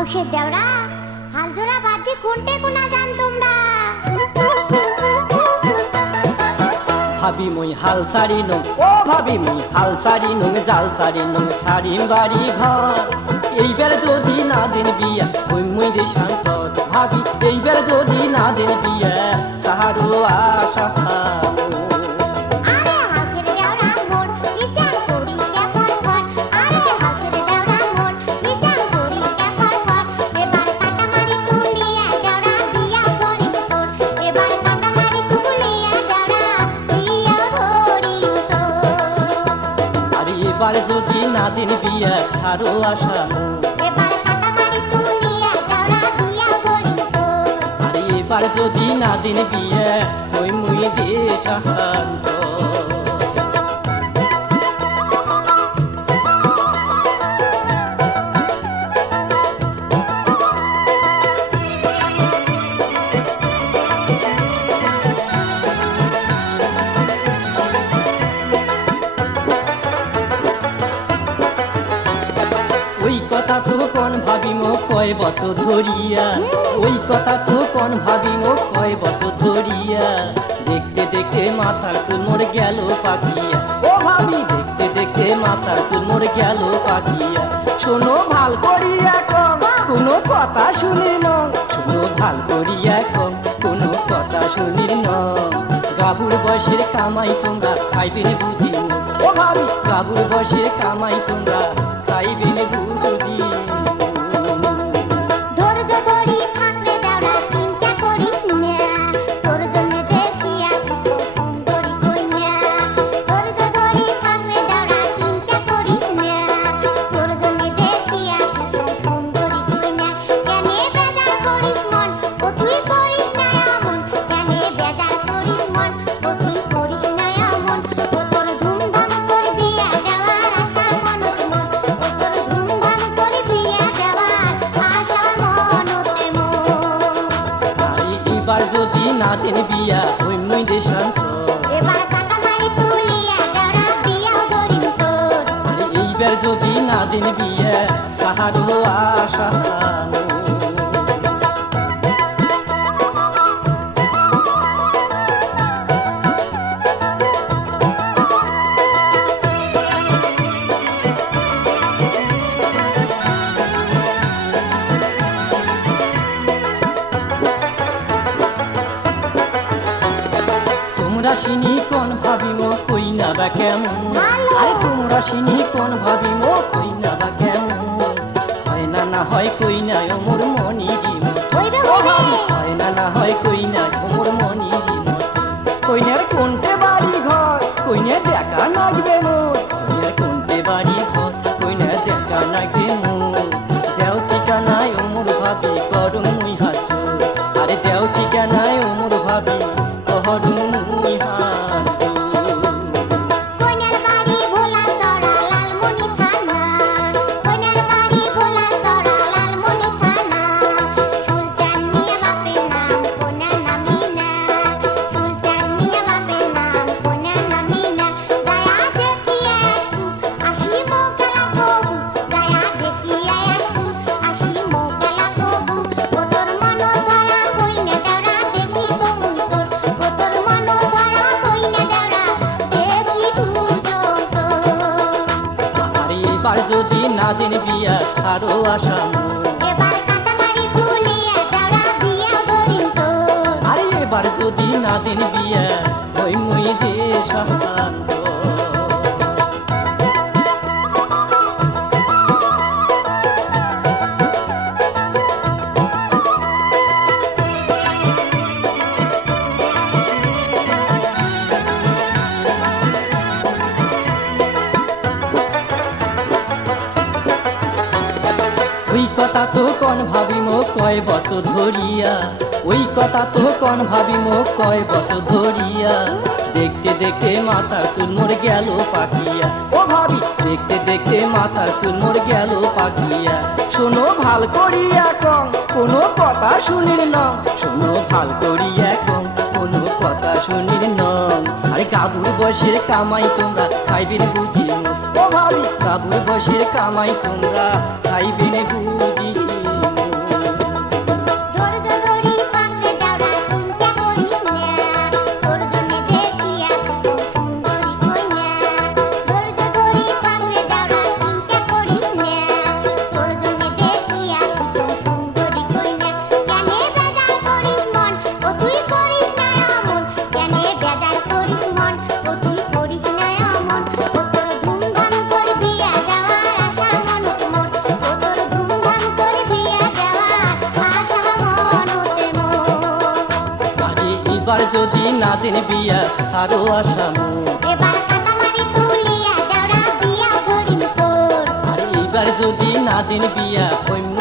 হাউসের দেওরা হাল জোড়া বাদ দিয়ে কোনটে কোনা জান তোমরা ভাবি মুই হাল সারি নং ও ভাবি মুই হাল সারি নং জাল সারি নং সারি বাড়ি ঘর এইবার যদি না দেন বিয়া হই মুই দে শান্ত ভাবি এইবার যদি না দেন বিয়া সাহারু আশা আরে হাউসের দেওরা মোর বিচার করি কেমন কর আরে হাউসের দেওরা মোর বিচার করি কেমন কর এবার কাটামারি তুলিয়া দেওরা বিয়া করি তোর এবার কাটামারি তুলিয়া দেওরা বিয়া করি তোর আরে এবার যদি না দেন বিয়া সারো আশা এবার কাটামারি তুলিয়া দেওরা বিয়া করি তোর আরে এবার যদি না দেন বিয়া হই মুই দে শান্ত ওই কথা তো কোন ভাবি মো কয় বছর ধরিয়া ওই কথা তো কোন ভাবি মো কয় বছর ধরিয়া দেখতে দেখতে মাথার চুল মোর গেল পাকিয়া ও ভাবি দেখতে দেখতে মাথার চুল মোর গেল পাকিয়া শোনো ভাল করিয়া কম কোনো কথা শুনি ন শোনো ভাল করিয়া কম কোনো কথা শুনি ন গাবুর বয়সের কামাই তোমরা খাইবেন বুঝি ও ভাবি গাবুর বয়সের কামাই তোমরা খাইবেন বুঝি ধৈর্য ধরি থাকলে দেওরা চিন্তা করিস না তোর জন্য দেখিয়া কত সুন্দরী কইনা ধৈর্য ধরি থাকলে দেওরা চিন্তা করিস না তোর জন্য দেখিয়া কত সুন্দরী কইনা কেনে বেজার করিস মন ও তুই করিস না এমন কেনে বেজার করিস মন ও তুই করিস না এমন ও তোর ধুমধাম করে বিয়া দেওয়ার আশা মনত মন ও তোর ধুমধাম করে বিয়া দেওয়ার আশা মনতে মন আরে এবার যদি না দেন বিয়া হই মুই দে শান্ত এবার কাটামারি তুলিয়া দেওরা বিয়া ধরিম তোর আরে এইবার যদি না দেন বিয়া সাহারো আশা তোমরা শিনি কোন ভাবিমো কই না বা কেমন ভালো। আরে তোমরা শিনি কোন ভাবিমো কই না বা কেমন হয় না না হয় কই না ওমর মনিরি হইবে ও হইবে ভাবি হয় না না হয় কই না ওমর মনিরি কইনার কোনটে বাড়ি ঘর কইনে দেখা লাগবে মোর কইনার কোনটে বাড়ি ঘর কইনে দেখা লাগবে মোর দেও ঠিকানায় ওমর ভাবি করুম মুই হাত আরে দেও ঠিকানায় ওমর ভাবি করুম মুই হাত কইনার বাড়ি ভোলা চড়া লালমনি থানা কইনার বাড়ি ভোলা চড়া লালমনি থানা সুলতান মিয়া বাপের নাম কোনা নামিনা সুলতান মিয়া বাপের নাম কোনা নামিনা দয়া দেখিয়া আসি মোকালা কবু দয়া দেখিয়া আসি মোকালা কবু ও তোর মন ধরা কইনা দেওরা দেখি সমুই তোর ও তোর মন ধরা কইনা দেওরা দেখি দুজন তোর আরে এবার যদি না দেন বিয়া সারো আশা এবার কাটামারি তুলিয়া দেওরা বিয়া ধরিম তোর আরে এবার যদি না দেন বিয়া হই মুই দে শান্ত ওই কথা তো কোন ভাবিমো কয় বছর ধরিয়া ওই কথা তো কোন ভাবিমো কয় বছর ধরিয়া দেখতে দেখতে মাথার চুল মোর গেল পাকিয়া ও ভাবি দেখতে দেখতে মাথার চুল মোর গেল পাকিয়া শোনো ভাল করিয়া কম কোনো কথা শুনির ন শোনো ভাল করিয়া কম কোনো কথা শুনির ন আরে কাবুর বসের কামাই তোমরা খাইবেন বুঝি ও ভাবি কাবুর বসের কামাই তোমরা খাইবেন বুঝি যদি না দিন বিয়া সারো আসামু এবার কাটামারি তুলিয়া দেওরা বিয়া ধরিম তোর আর এইবার যদি না দিন বিয়া কইম